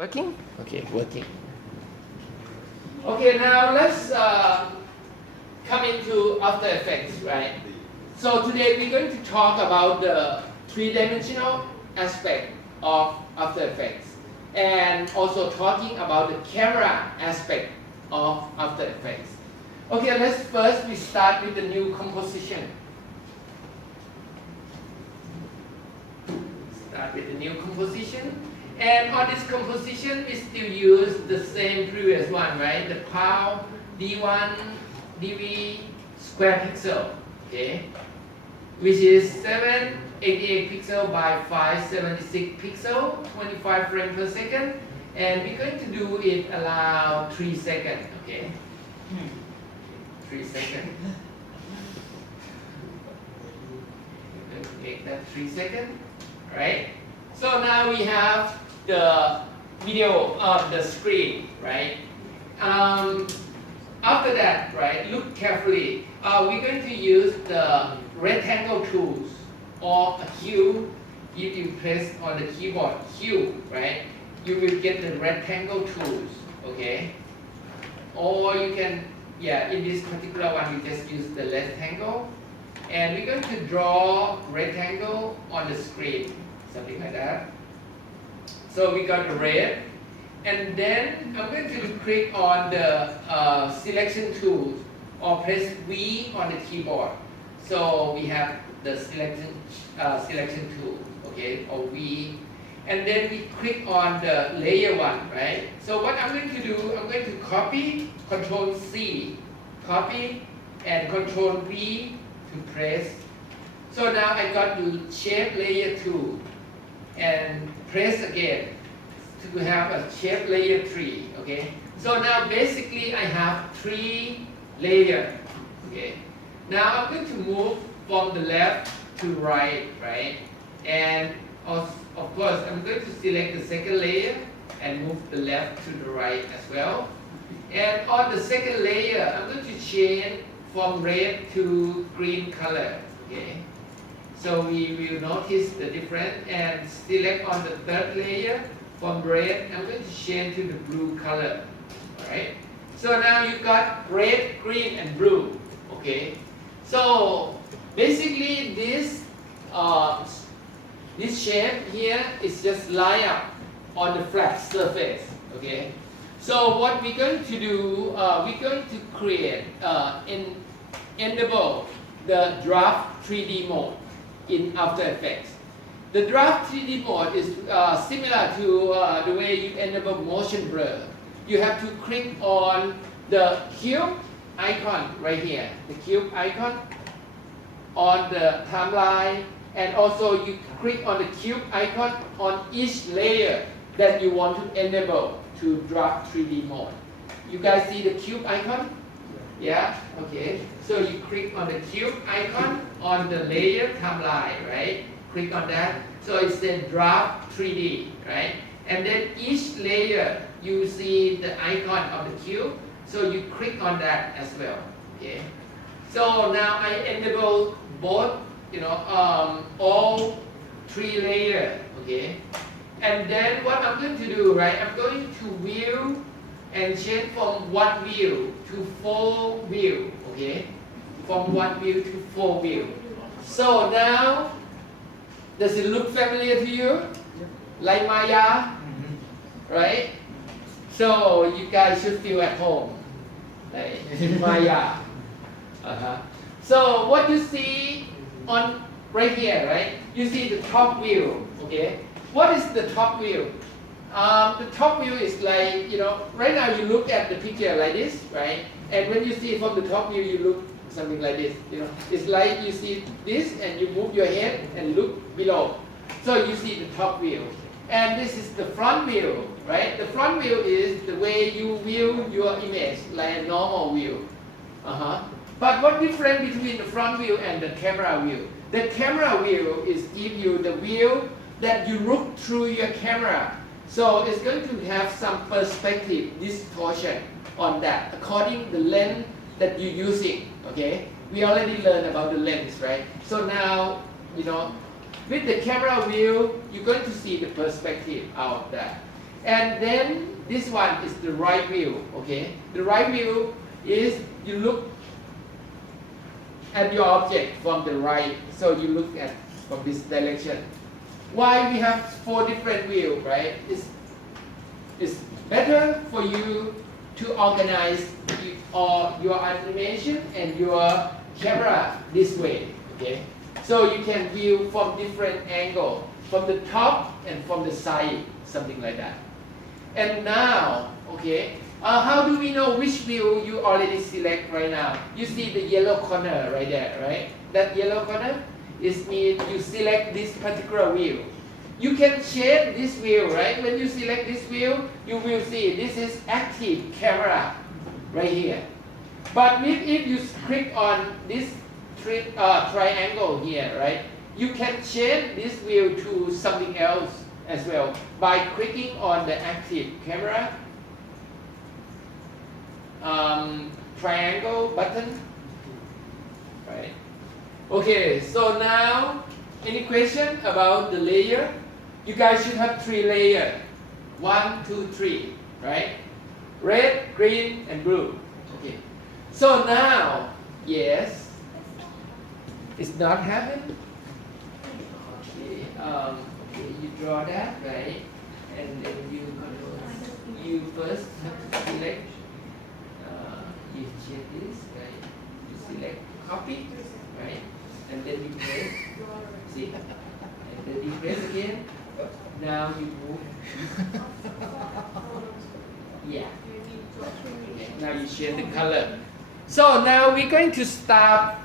Working? Okay, working. Okay, now let's come into After Effects, right? So today we're going to talk about the three-dimensional aspect of After Effects and also talking about the camera aspect of After Effects. Okay, we start with the new composition. Start with the new composition. And on this composition, we still use the same previous one, right? The PAL D1 dV square pixel, okay? Which is 788 pixel by 576 pixel, 25 frames per second. And we're going to do it around 3 seconds, okay? 3 seconds. Make that 3 seconds, right? So now we have the video on the screen, right? After that, right, look carefully. We're going to use the rectangle tools or a cube. If you press on the keyboard Q, right, you will get the rectangle tools, okay? Or you can, in this particular one, you just use the rectangle. And we're going to draw rectangle on the screen, something like that. So we got the red, and then I'm going to click on the selection tools or press V on the keyboard. So we have the selection tool, okay, or V, and then we click on the layer one, right? So what I'm going to do, I'm going to copy, Control C, copy, and Control V to press. So now I got the shape layer 2 and press again to have a shape layer 3, okay? So now basically I have 3 layers, okay? Now I'm going to move from the left to right, right? And of course I'm going to select the second layer and move the left to the right as well. And on the second layer I'm going to change from red to green color, okay? So we will notice the difference and select on the third layer from red. I'm going to change to the blue color. Alright. So now you got red, green, and blue. Okay. So basically this shape here is just line up on the flat surface. Okay. So what we're going to do, we're going to create enable the draft 3D mode in After Effects. The draft 3D mode is similar to the way you enable motion blur. You have to click on the cube icon right here, the cube icon on the timeline, and also you click on the cube icon on each layer that you want to enable to draft 3D mode. You guys see the cube icon? Yeah, okay. So you click on the cube icon on the layer timeline, right? Click on that. So it says draft 3D, right? And then each layer you see the icon of the cube. So you click on that as well. Okay. So now I enable both, all 3 layers. Okay. And then what I'm going to do, right? I'm going to view and change from 1 view to 4 view, okay? From 1 view to 4 view. So now, does it look familiar to you? Like Maya? Right? So you guys should feel at home. Like in Maya. So what you see on right here, right? You see the top view, okay? What is the top view? The top view is like, right now you look at the picture like this, right? And when you see it from the top view, you look something like this, It's like you see this and you move your head and look below. So you see the top view. And this is the front view, right? The front view is the way you view your image, like a normal view. But what difference between the front view and the camera view? The camera view is give you the view that you look through your camera. So it's going to have some perspective distortion on that according to the lens that you're using, okay? We already learned about the lens, right? So now, with the camera view, you're going to see the perspective out of that. And then this one is the right view, okay? The right view is you look at your object from the right, so you look at from this direction. Why we have 4 different views, right? It's better for you to organize your animation and your camera this way, okay? So you can view from different angle, from the top and from the side, something like that. And now, okay, how do we know which view you already select right now? You see the yellow corner right there, right? That yellow corner is mean you select this particular view. You can change this view, right? When you select this view, you will see this is active camera right here. But if you click on this triangle here, right? You can change this view to something else as well by clicking on the active camera triangle button, right? Okay, so now any question about the layer? You guys should have 3 layers. 1, 2, 3, right? Red, green, and blue. Okay. So now, yes, it's not happening. Okay, okay, you draw that, right? And then you first have to select. You check this, right? You select copy, right? And then you press. See, and then you press again. Now you move. Yeah. Okay, now you change the color. So now we're going to start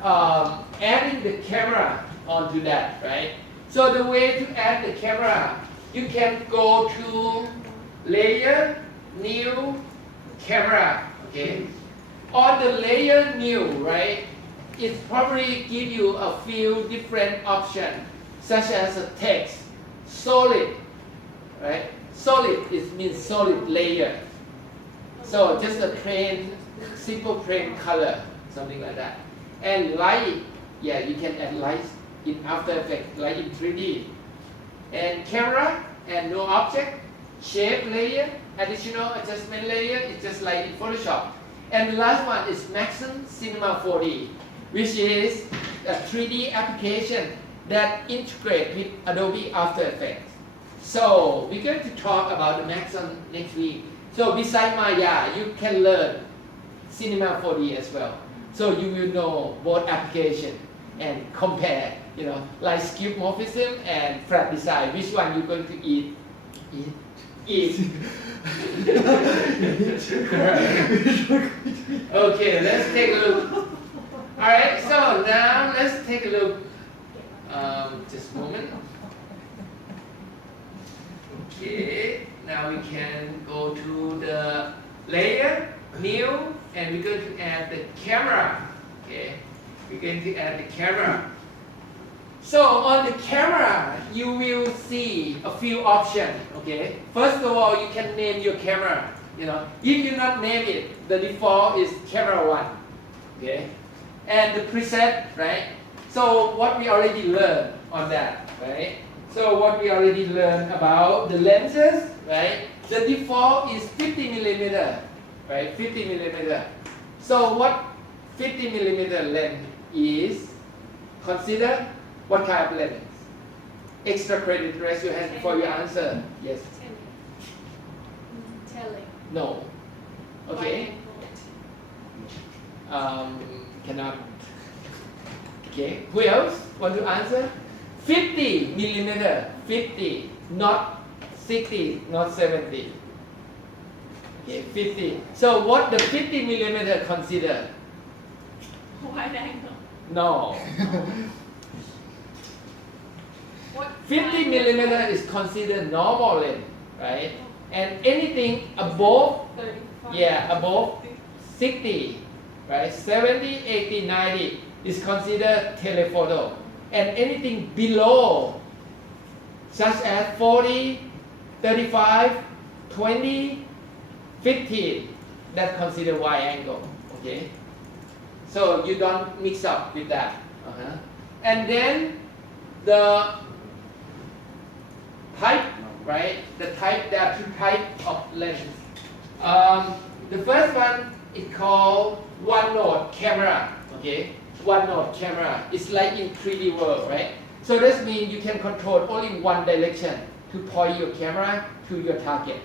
adding the camera onto that, right? So the way to add the camera, you can go to Layer, New, Camera, okay? On the Layer New, right? It probably give you a few different options, such as a text, solid, right? Solid means solid layer. So just a plain, simple plain color, something like that. And light, yeah, you can add light in After Effects, like in 3D. And camera and no object, shape layer, additional adjustment layer, it's just like in Photoshop. And the last one is Maxon Cinema 4D, which is a 3D application that integrates with Adobe After Effects. So we're going to talk about the Maxon next week. So besides Maya, you can learn Cinema 4D as well. So you will know both application and compare, you know, like skeuomorphism and flat design. Which one you're going to eat? Okay, let's take a look. Alright, so now let's take a look. Just a moment. Okay, now we can go to the layer, new, and we're going to add the camera. Okay, we're going to add the camera. So on the camera, you will see a few options. Okay, first of all, you can name your camera. You know, if you not name it, the default is camera 1. Okay, and the preset, right? So what we already learned on that, right? So what we already learned about the lenses, right? The default is 50 millimeter, right? 50 millimeter. So what 50 millimeter lens is? Consider what kind of lens? Extra credit, raise your hand before you answer. Yes. Telling. No. Okay. Cannot. Okay. Who else want to answer? 50 millimeter. 50, not 60, not 70. Okay, 50. So what the 50 millimeter consider? Wide angle. No. What 50 millimeter is considered normal lens, right? And anything above, 35. yeah, above 60, right? 70, 80, 90 is considered telephoto. And anything below, such as 40, 35, 20, 15, that's considered wide angle, okay? So you don't mix up with that. And then the type right? There are two types of lens. The first one is called one-node camera. Okay, one-node camera. It's like in 3D world, right? So this means you can control only one direction to point your camera to your target.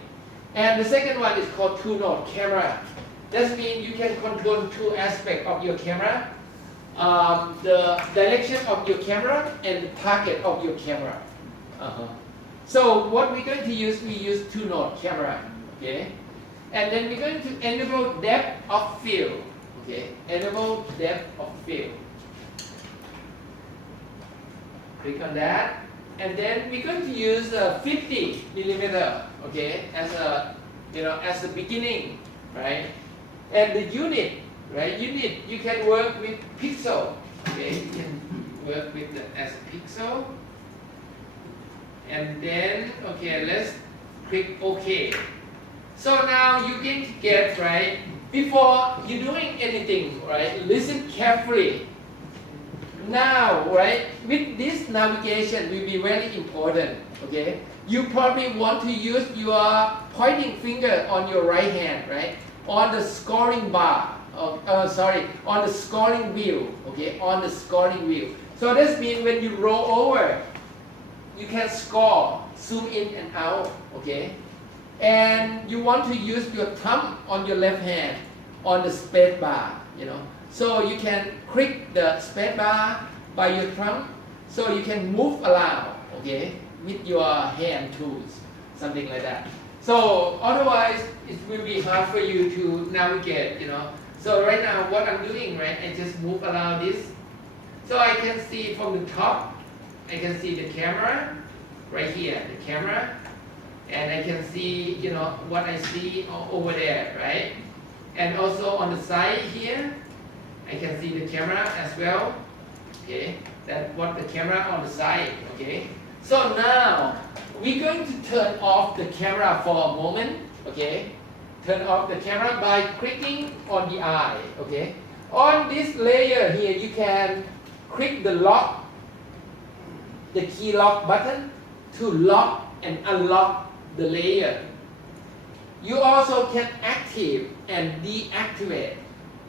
And the second one is called two-node camera. That means you can control two aspects of your camera. The direction of your camera and the target of your camera. So what we're going to use, we use two-node camera, okay? And then we're going to enable depth of field, okay? Enable depth of field. Click on that, and then we're going to use 50 millimeter, okay, as a as the beginning, right? And the unit, right? You can work with pixel, okay? You can work with as a pixel. And then, okay, let's click OK. So now you're going to get, right, before you're doing anything, right, listen carefully. Now, right, with this navigation will be very important, okay? You probably want to use your pointing finger on your right hand, right, on the scoring bar, on the scoring wheel, okay, on the scoring wheel. So this means when you roll over, you can score, zoom in and out, okay? And you want to use your thumb on your left hand on the space bar, So you can click the space bar by your thumb, so you can move around, okay, with your hand tools, something like that. So otherwise, it will be hard for you to navigate, So right now, what I'm doing, right, I just move around this. So I can see from the top, I can see the camera, right here, the camera, and I can see, what I see over there, right? And also on the side here, I can see the camera as well, okay? That's what the camera on the side, okay? So now, we're going to turn off the camera for a moment, okay? Turn off the camera by clicking on the eye, okay? On this layer here, you can click the lock, the key lock button to lock and unlock the layer. You also can activate and deactivate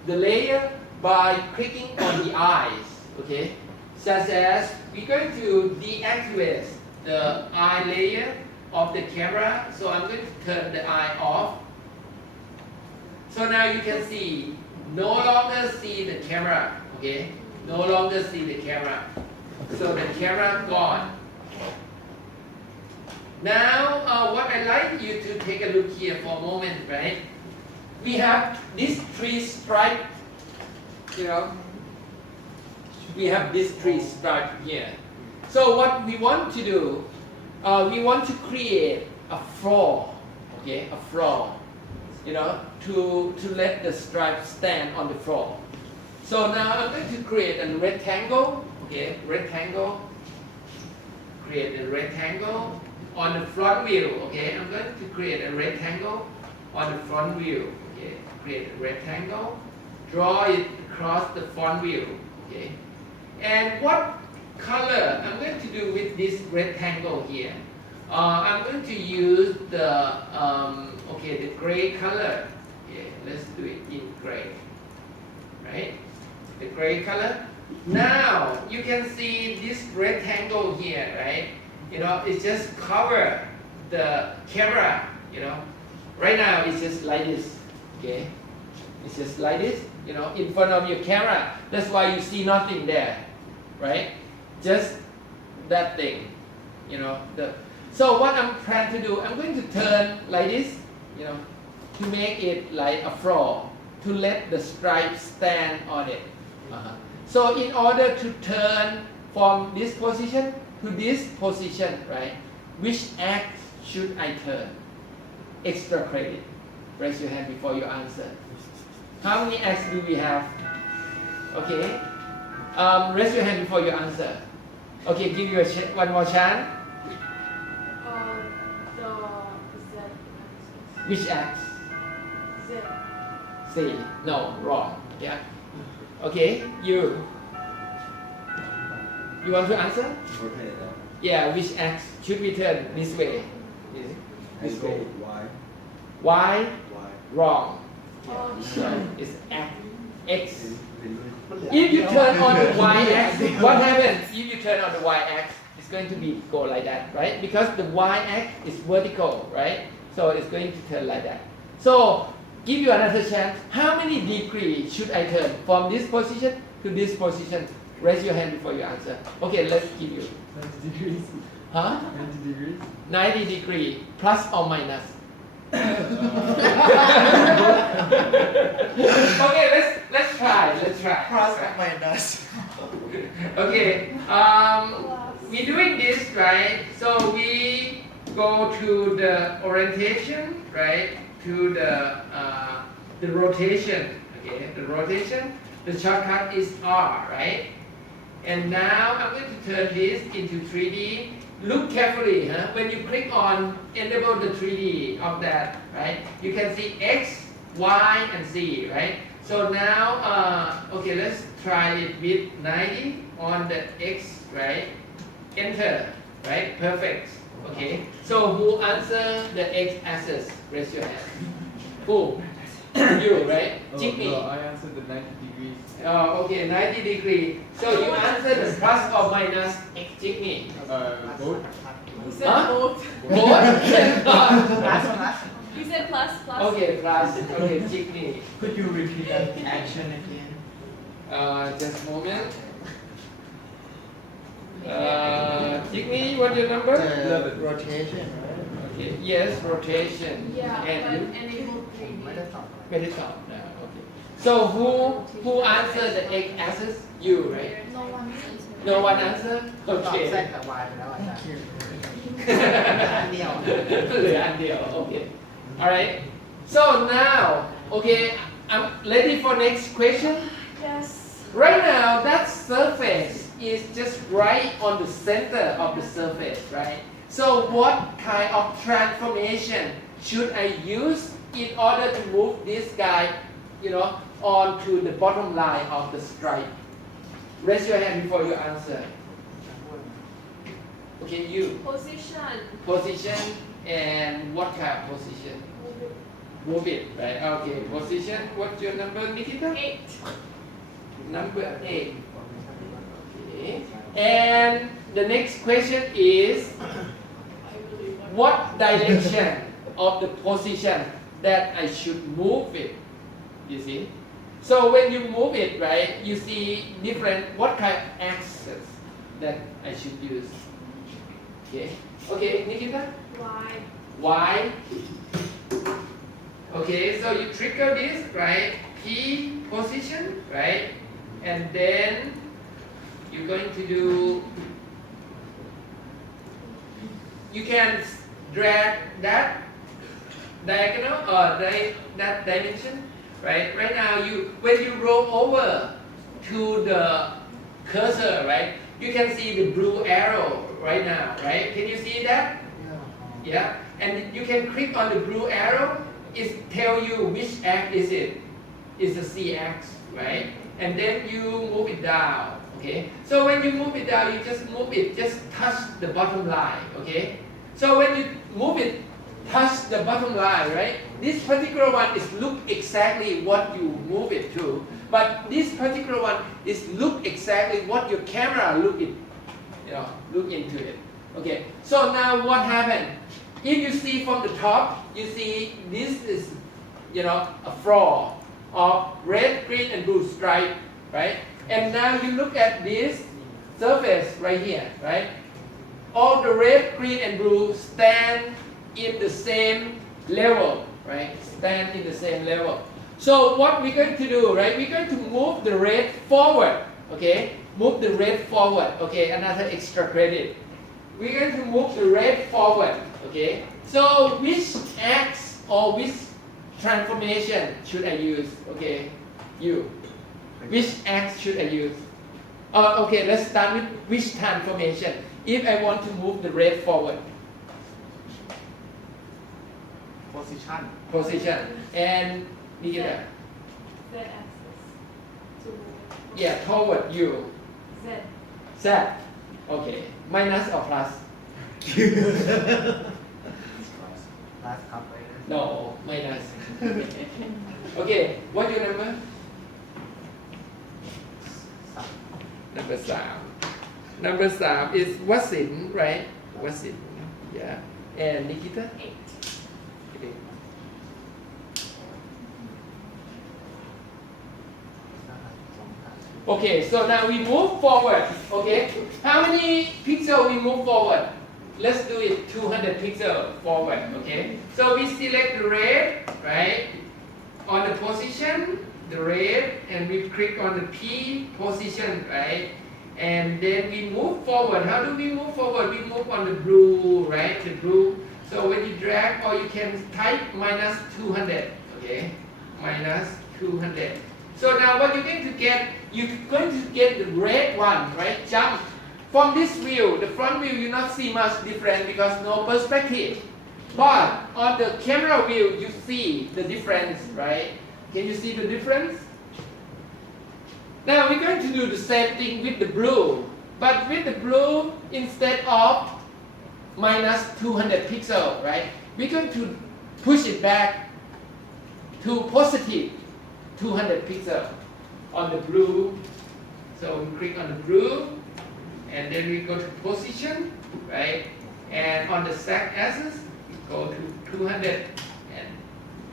the layer by clicking on the eyes, okay? Such as we're going to deactivate the eye layer of the camera. So I'm going to turn the eye off. So now you can see, no longer see the camera, okay? No longer see the camera. So the camera gone. Now, what I'd like you to take a look here for a moment, right? We have these three stripes, we have these three stripes here. So what we want to do, we want to create a floor, okay, a floor, to let the stripe stand on the floor. So now I'm going to create a rectangle, okay, rectangle, create a rectangle on the front view, okay, I'm going to create a rectangle on the front view, okay, create a rectangle, draw it across the front view, okay, and what color I'm going to do with this rectangle here? I'm going to use the the gray color. Okay, let's do it in gray, right? The gray color. Now you can see this rectangle here, right? It just cover the camera. Right now it's just like this. Okay, it's just like this. In front of your camera. That's why you see nothing there, right? Just that thing. So what I'm trying to do, I'm going to turn like this, to make it like a floor, to let the stripe stand on it. So in order to turn from this position to this position, right, which act should I turn? Extra credit. Raise your hand before you answer. How many acts do we have? Okay. Raise your hand before you answer. Okay, give you one more chance. The Z. Which X? Z. C. No, wrong. Yeah. Okay, you. You want to answer? Yeah, which X should we turn this way? I This go way. Y. Y, Y. wrong. Oh, So it's X. Then If you turn on the y-axis, what happens? If you turn on the y-axis, it's going to be go like that, right? Because the y-axis is vertical, right? So it's going to turn like that. So give you another chance. How many degrees should I turn from this position to this position? Raise your hand before you answer. Okay, let's give you. 90 degrees. Huh? 90 degrees. 90 degree plus or minus. Okay, let's try. Plus or minus. Okay, we're doing this, right? So we go to the orientation, right? To the rotation. Okay, the rotation. The shortcut is R, right? And now I'm going to turn this into 3D. Look carefully, huh? When you click on enable the 3D of that, right? You can see X, Y, and Z, right? So now, okay, let's try it with 90 on the X, right? Enter, right? Perfect. Okay. So who answer the X axis? Raise your hand. Who? You, right? Jimmy. No, I answered the 90 degrees. Oh, okay, 90 degree. So you answer the plus or minus X Jimmy. Both. He said Huh? both. Both? He said plus. Okay, plus. Okay, Jimmy. Could you repeat that action again? Just a moment. Jimmy, what's your number? The rotation, right? Okay, yes, rotation. Yeah, And but enable 3D. very top now. Okay. So who answered the X axis? You, right? No one answered. No one answer? Okay. แทรกกับ Y ไปแล้วอาจารย์ อันเดียว เหลืออันเดียว okay alright so now okay I'm ready for next question Yes. right now that surface is just right on the center of the surface right so what kind of transformation should I use in order to move this guy onto the bottom line of the stripe raise your hand before you answer okay you position and what kind of position? Move it, right? Okay, position. What's your number, Nikita? 8. Number 8. Okay. And the next question is, what direction of the position that I should move it? You see? So when you move it, right, you see different, what kind of axis that I should use? Okay. Okay, Nikita? Y. Y. Okay, so you trigger this, right? P position, right? And then you're going to do, you can drag that diagonal or that dimension, right? Right now, when you roll over to the cursor, right? You can see the blue arrow right now, right? Can you see that? Yeah. And you can click on the blue arrow. It tell you which axis is it. It's the C axis, right? And then you move it down. Okay. So when you move it down, you just move it, just touch the bottom line. Okay. So when you move it, touch the bottom line, right? This particular one is look exactly what you move it to, but this particular one is look exactly what your camera look into it. Okay. So now what happened? If you see from the top, you see this is, a floor of red, green, and blue stripe, right? And now you look at this surface right here, right? All the red, green, and blue stand in the same level, right? Stand in the same level. So what we're going to do, right? We're going to move the red forward, okay? Move the red forward, okay? Another extra credit. We're going to move the red forward, okay? So which axis or which transformation should I use? Okay, you. Which axis should I use? Okay, let's start with which transformation. If I want to move the red forward. Position. And Nikita. Z axis. To move. Yeah, toward you. Z. Z. Okay. Minus or plus? No, minus. Okay, what your number? Number 3. Number 3 is Wasin, right? Wasin, yeah. And Nikita? 8. Okay. Okay, so now we move forward. Okay, how many pixels we move forward? Let's do it 200 pixels forward. Okay, so we select the red, right? On the position, the red, and we click on the P position, right? And then we move forward. How do we move forward? We move on the blue, right? The blue. So when you drag, or you can type minus 200. Okay, minus 200. So now what you're going to get, you're going to get the red one, right? Jump. From this view, the front view, you not see much difference because no perspective. But on the camera view, you see the difference, right? Can you see the difference? Now we're going to do the same thing with the blue. But with the blue, instead of minus 200 pixels, right? We're going to push it back to positive 200 pixels on the blue. So we click on the blue, and then we go to position, right? And on the stack axis, we go to 200 and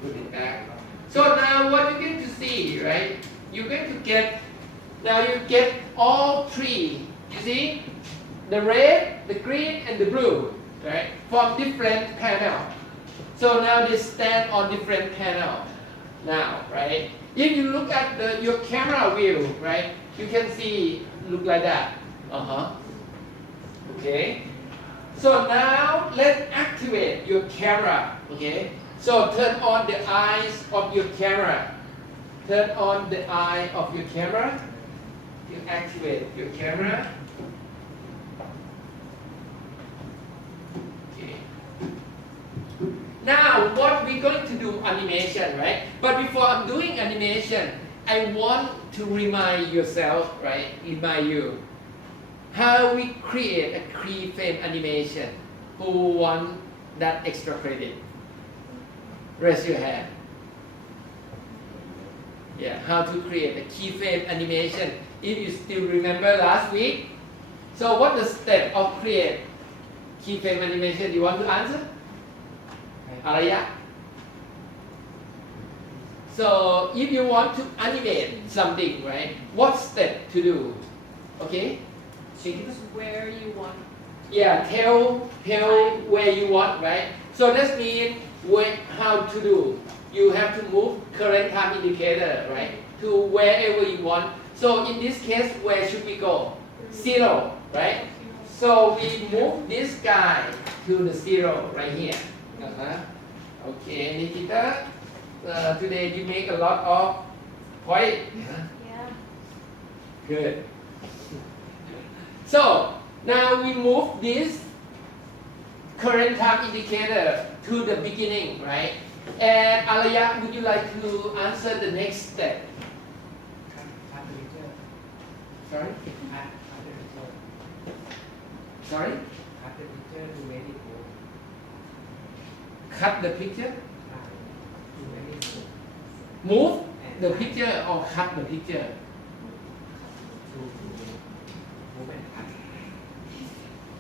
put it back. So now what you're going to see, right? You're going to get, now you get all 3. You see? The red, the green, and the blue, right? From different panel. So now they stand on different panel now, right? If you look at your camera view, right, you can see look like that. Okay. So now let's activate your camera. Okay. So turn on the eyes of your camera. Turn on the eye of your camera. You activate your camera. Okay. Now, what we're going to do animation, right? But before I'm doing animation, I want to remind yourself, right? Remind you how we create a keyframe animation. Who want that extra credit? Raise your hand. Yeah, how to create a keyframe animation. If you still remember last week. So what the step of create keyframe animation? You want to answer? Araya. So if you want to animate something, right? What step to do? Okay? Choose where you want. Yeah, tell where you want, right? So that means how to do. You have to move current time indicator, right? To wherever you want. So in this case, where should we go? 0, right? So we move this guy to the 0 right here. Okay, Nikita, today you make a lot of point. Yeah. Good. So now we move this current time indicator to the beginning, right? And Alaya, would you like to answer the next step? Sorry? Sorry? Cut the picture? Move the picture or cut the picture?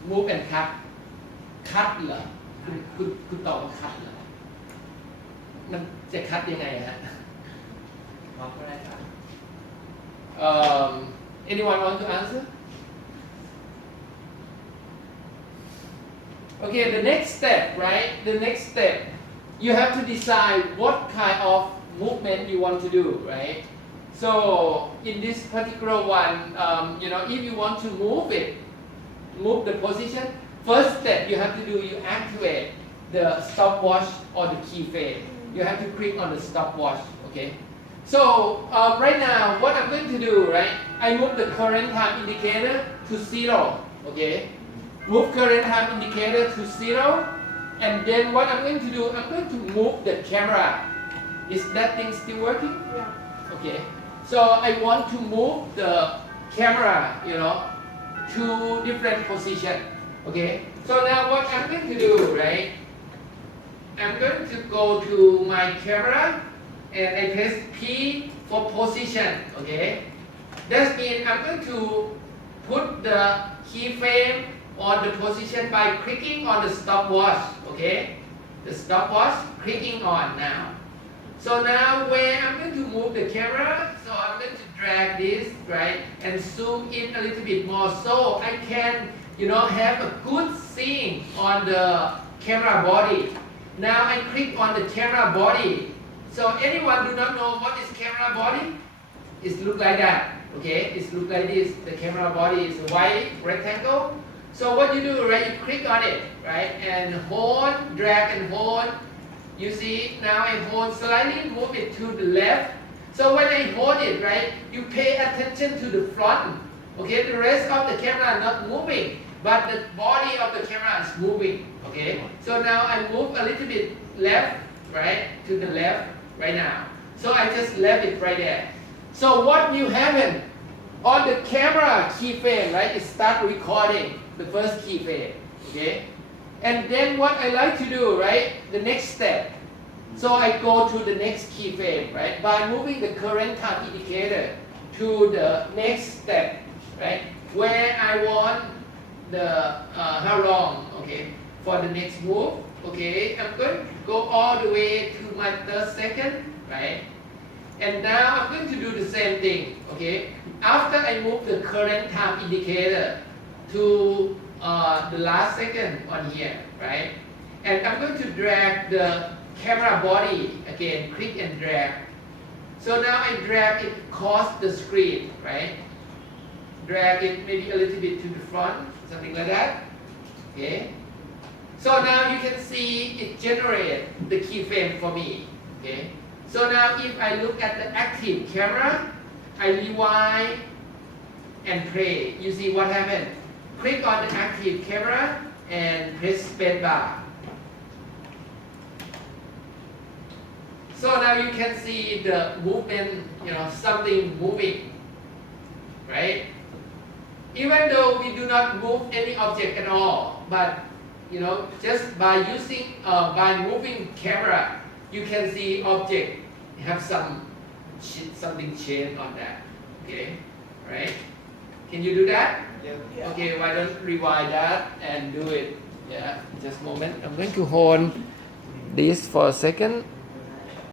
Move and cut. Cut เหรอคุณตอบว่า cut เหรอมันจะ cut ยังไงฮะ Anyone want to answer? Okay, the next step, right? The next step, you have to decide what kind of movement you want to do, right? So in this particular one, if you want to move the position, first step you have to do, you activate the stopwatch or the keyframe. You have to click on the stopwatch, okay? So right now, what I'm going to do, right? I move the current time indicator to 0, okay? Move current time indicator to 0, and then what I'm going to do, I'm going to move the camera. Is that thing still working? Yeah. Okay. So I want to move the camera, to different position. Okay. So now what I'm going to do, right? I'm going to go to my camera and I press P for position, okay? That means I'm going to put the keyframe on the position by clicking on the stopwatch, okay? The stopwatch clicking on now. So now where I'm going to move the camera, so I'm going to drag this, right, and zoom in a little bit more so I can, have a good seeing on the camera body. Now I click on the camera body. So anyone do not know what is camera body? It look like that, okay? It look like this. The camera body is a white rectangle. So what you do, right? You click on it, right, and hold, drag and hold. You see, now I hold slightly, move it to the left. So when I hold it, right, you pay attention to the front. Okay, the rest of the camera is not moving, but the body of the camera is moving. Okay, so now I move a little bit left, right, to the left right now. So I just left it right there. So what will happen on the camera keyframe, right? It start recording the first keyframe. Okay. And then what I like to do, right, the next step. So I go to the next keyframe, right, by moving the current time indicator to the next step, right, where I want the how long, okay, for the next move. Okay, I'm going to go all the way to my third second, right, and now I'm going to do the same thing. Okay, after I move the current time indicator to the last second on here, right? And I'm going to drag the camera body again, click and drag. So now I drag it across the screen, right? Drag it maybe a little bit to the front, something like that. Okay. So now you can see it generate the keyframe for me. Okay. So now if I look at the active camera, I rewind and play. You see what happened? Click on the active camera and press spacebar. So now you can see the movement, something moving, right? Even though we do not move any object at all, but just by by moving camera, you can see object have something change on that. Okay, right? Can you do that? Yeah. Okay, why don't rewind that and do it? Yeah, just a moment. I'm going to hold this for a second.